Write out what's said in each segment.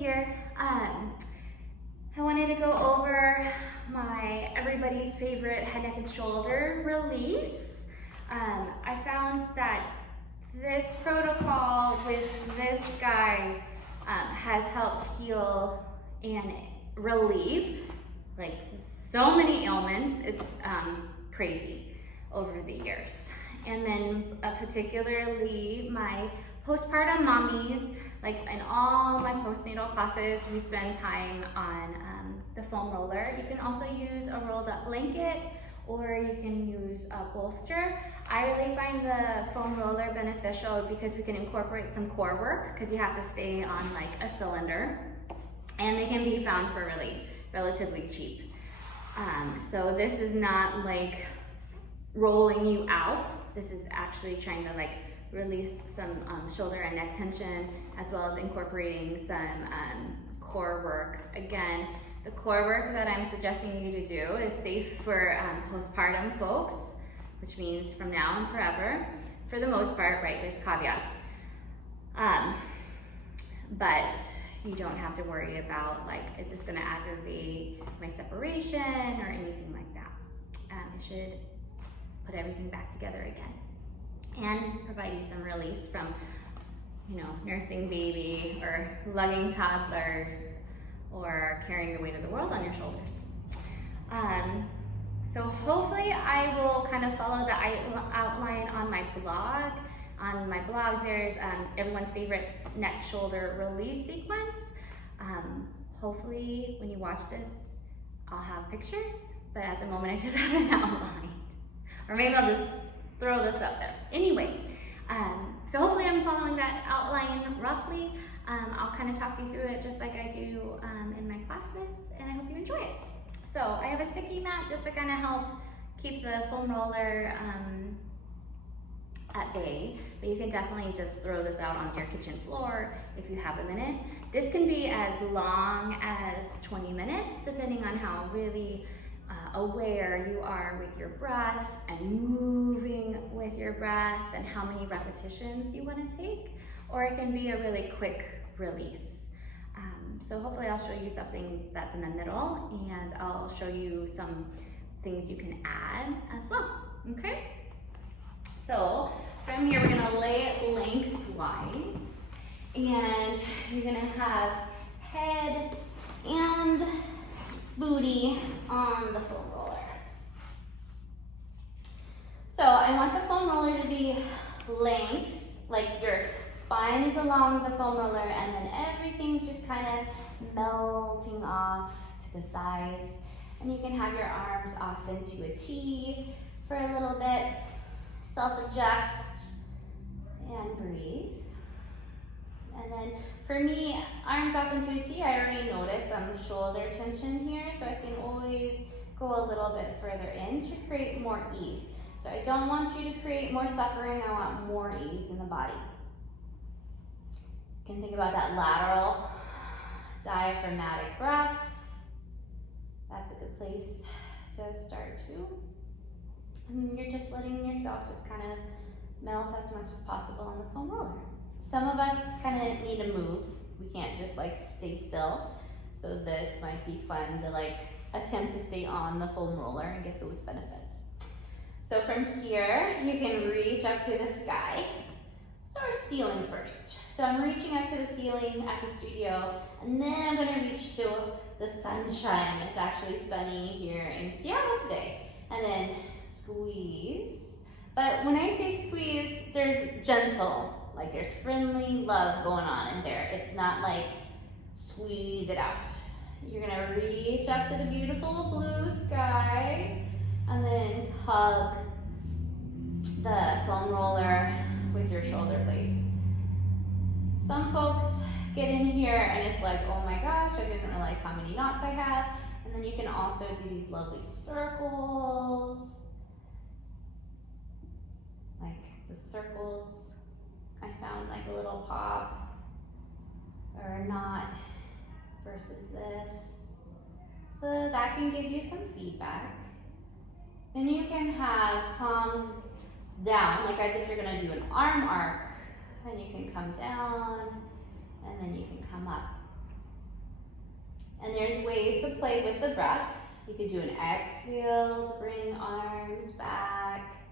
here. I wanted to go over my everybody's favorite head, neck, and shoulder release. I found that this protocol with this guy has helped heal and relieve like so many ailments. It's crazy over the years. And then particularly my postpartum mommies, like in all my postnatal classes, we spend time on the foam roller. You can also use a rolled up blanket, or you can use a bolster. I really find the foam roller beneficial because we can incorporate some core work, because you have to stay on like a cylinder, and they can be found for really relatively cheap. So this is not like rolling you out. This is actually trying to like release some shoulder and neck tension, as well as incorporating some core work. Again, the core work that I'm suggesting you to do is safe for postpartum folks, which means from now and forever, for the most part, right? There's caveats. But you don't have to worry about like, is this gonna aggravate my separation or anything like that. It should put everything back together again and provide you some release from, nursing baby or lugging toddlers or carrying the weight of the world on your shoulders. So hopefully I will kind of follow the outline on my blog. On my blog, there's everyone's favorite neck shoulder release sequence. Hopefully when you watch this, I'll have pictures, but at the moment I just have it outlined. Or maybe I'll just throw this up there. Anyway, so hopefully I'm following that outline roughly. I'll kind of talk you through it just like I do in my classes, and I hope you enjoy it. So I have a sticky mat just to kind of help keep the foam roller at bay, but you can definitely just throw this out on your kitchen floor if you have a minute. This can be as long as 20 minutes, depending on how really aware you are with your breath and moving with your breath and how many repetitions you want to take, or it can be a really quick release. So hopefully I'll show you something that's in the middle, and I'll show you some things you can add as well, okay? So from here, we're gonna lay it lengthwise, and you're gonna have head and booty on the foam roller. So I want the foam roller to be length, like your spine is along the foam roller, and then everything's just kind of melting off to the sides. And you can have your arms off into a T for a little bit. Self-adjust and breathe. And then for me, arms off into a T, I already noticed some shoulder tension here, so I can always go a little bit further in to create more ease. So I don't want you to create more suffering, I want more ease in the body. You can think about that lateral diaphragmatic breath. That's a good place to start too. And you're just letting yourself just kind of melt as much as possible on the foam roller. Some of us kind of need to move. We can't just like stay still. So this might be fun to like attempt to stay on the foam roller and get those benefits. So from here, you can reach up to the sky. Start ceiling first. So I'm reaching up to the ceiling at the studio, and then I'm gonna reach to the sunshine. It's actually sunny here in Seattle today. And then squeeze. But when I say squeeze, there's gentle, like there's friendly love going on in there. It's not like squeeze it out. You're gonna reach up to the beautiful blue sky, and then hug the foam roller with your shoulder blades. Some folks get in here and it's like, oh my gosh, I didn't realize how many knots I have. And then you can also do these lovely circles. Like the circles, I found like a little pop or a knot versus this. So that can give you some feedback. Then you can have palms down, like as if you're gonna do an arm arc. And you can come down, and then you can come up. And there's ways to play with the breath. You could do an exhale to bring arms back,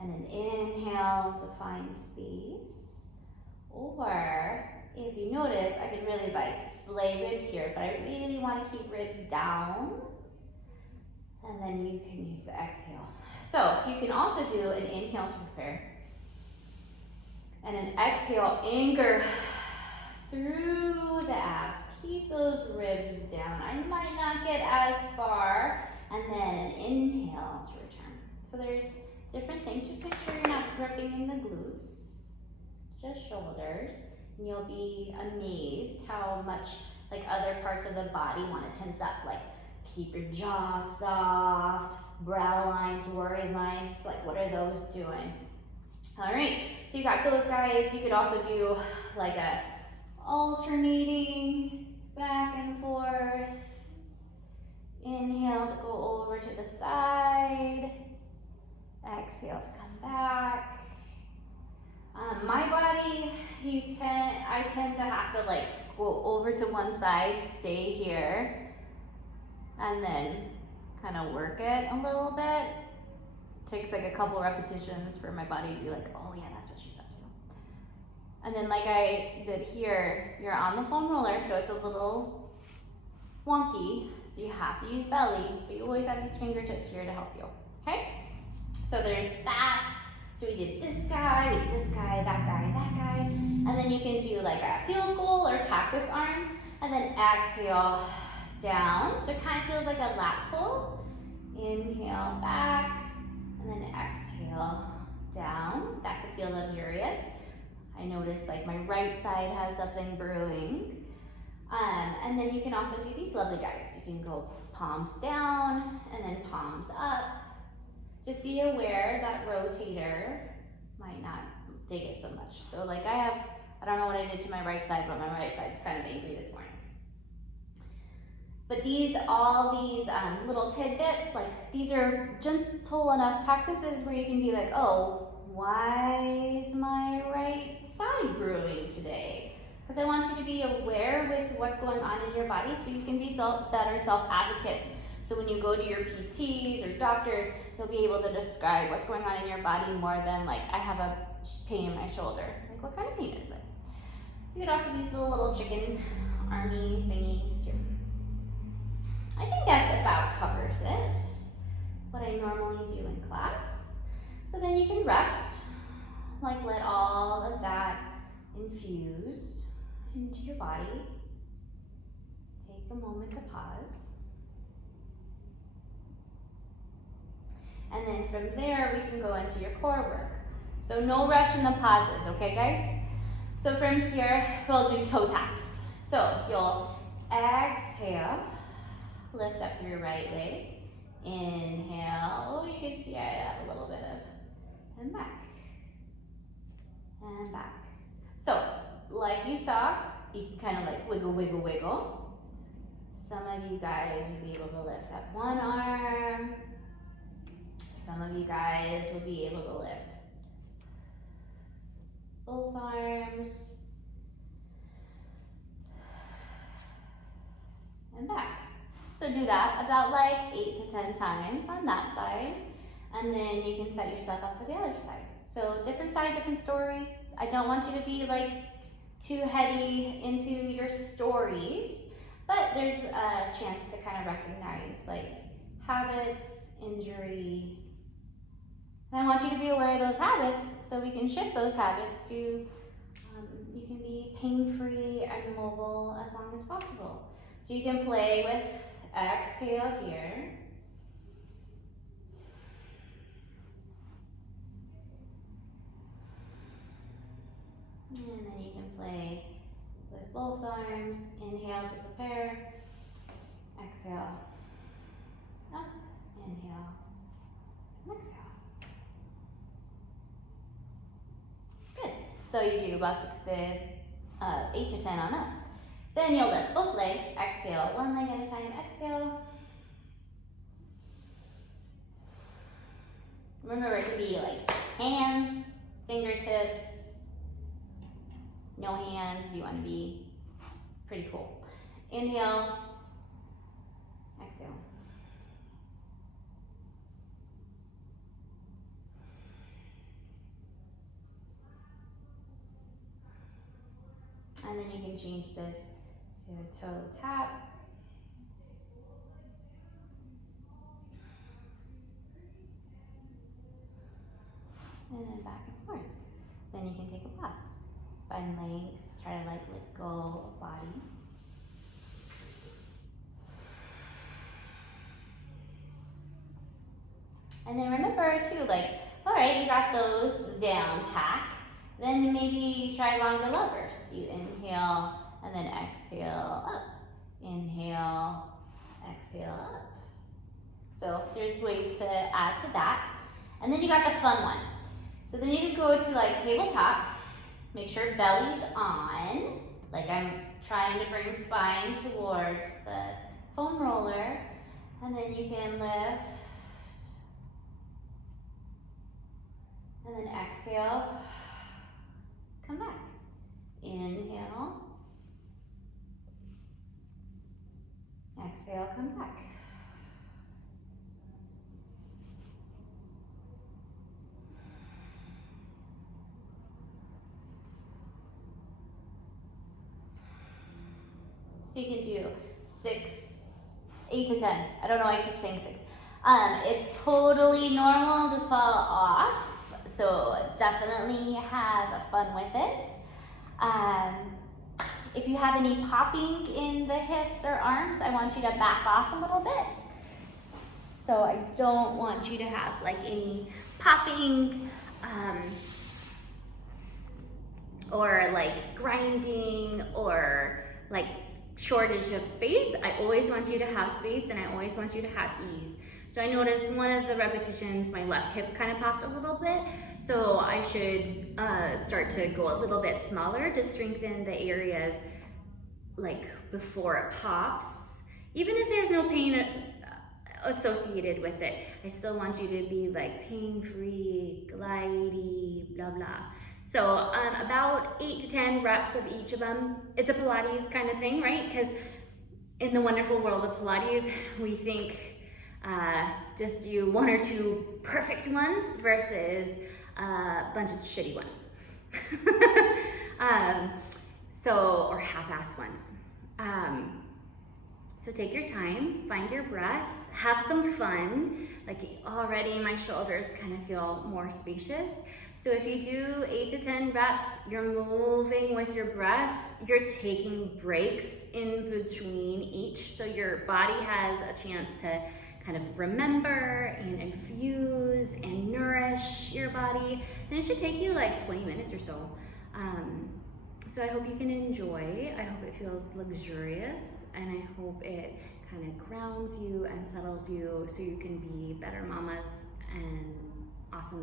and an inhale to find space. Or if you notice, I can really like splay ribs here, but I really want to keep ribs down. And then you can use the exhale. So you can also do an inhale to prepare. And an exhale, anchor through the abs. Keep those ribs down. I might not get as far. And then an inhale to return. So there's different things. Just make sure you're not gripping in the glutes, just shoulders. And you'll be amazed how much like other parts of the body want to tense up. Like keep your jaw soft, brow lines, worry lines. Like what are those doing? All right, so you got those guys. You could also do like a alternating back and forth. Inhale to go over to the side. Exhale to come back. My body, I tend to have to like go over to one side, stay here, and then kind of work it a little bit. Takes like a couple repetitions for my body to be like, oh yeah, that's what she said too. And then like I did here, you're on the foam roller, so it's a little wonky, so you have to use belly, but you always have these fingertips here to help you, okay? So there's that. So we did this guy, we did this guy, that guy, and then you can do like a field goal or cactus arms, and then exhale down. So it kind of feels like a lat pull. Inhale back, and then exhale down. That could feel luxurious. I noticed like my right side has something brewing. And then you can also do these lovely guys. You can go palms down and then palms up. Just be aware that rotator might not dig it so much. So like I don't know what I did to my right side, but my right side's kind of angry this morning. But all these little tidbits, like these are gentle enough practices where you can be like, oh, why is my right side brewing today? Because I want you to be aware with what's going on in your body so you can be better self-advocates. So when you go to your PTs or doctors, you'll be able to describe what's going on in your body more than like, I have a pain in my shoulder. Like, what kind of pain is it? You could also do these little chicken army thingies too. I think that about covers it, what I normally do in class. So then you can rest, like let all of that infuse into your body. Take a moment to pause. And then from there, we can go into your core work. So no rush in the pauses, okay guys? So from here, we'll do toe taps. So you'll exhale, lift up your right leg. Inhale, oh, you can see I have a little bit of, and back, and back. So, like you saw, you can kind of like wiggle, wiggle, wiggle. Some of you guys would be able to lift up one arm. Some of you guys will be able to lift both arms. And back. So do that about like 8 to 10 times on that side. And then you can set yourself up for the other side. So different side, different story. I don't want you to be like too heady into your stories, but there's a chance to kind of recognize like habits, injury. And I want you to be aware of those habits so we can shift those habits to you can be pain-free and mobile as long as possible. So you can play with exhale here. And then you can play with both arms. Inhale to prepare. Exhale. Up. Inhale. And exhale. Good. So you do about 8 to 10 on up. Then you'll lift both legs. Exhale. One leg at a time. Exhale. Remember, it could be like hands, fingertips, no hands if you want to be pretty cool. Inhale, exhale. And then you can change this to a toe tap. And then back and forth. Then you can take a pause. Find length, try to like let go of body. And then remember too, like, all right, you got those down pack. Then maybe try longer levers. You inhale and then exhale up. Inhale, exhale up. So there's ways to add to that. And then you got the fun one. So then you can go to like tabletop. Make sure belly's on. Like I'm trying to bring spine towards the foam roller. And then you can lift. And then exhale. Come back. Inhale. Exhale, come back. So you can do 8 to 10. I don't know why I keep saying 6. It's totally normal to fall off, so definitely have fun with it. If you have any popping in the hips or arms, I want you to back off a little bit. So I don't want you to have like any popping or like grinding or like shortage of space. I always want you to have space and I always want you to have ease. So I noticed one of the repetitions, my left hip kind of popped a little bit. So I should start to go a little bit smaller to strengthen the areas like before it pops. Even if there's no pain associated with it, I still want you to be like pain-free, glidey, blah, blah. So about 8 to 10 reps of each of them. It's a Pilates kind of thing, right? Because in the wonderful world of Pilates, we think just do 1 or 2 perfect ones versus a bunch of shitty ones. Or half-assed ones. So take your time, find your breath, have some fun. Like already my shoulders kind of feel more spacious. So if you do 8 to 10 reps, you're moving with your breath, you're taking breaks in between each. So your body has a chance to kind of remember and infuse and nourish your body. And it should take you like 20 minutes or so. So I hope you can enjoy. I hope it feels luxurious, and I hope it kind of grounds you and settles you so you can be better mamas and awesome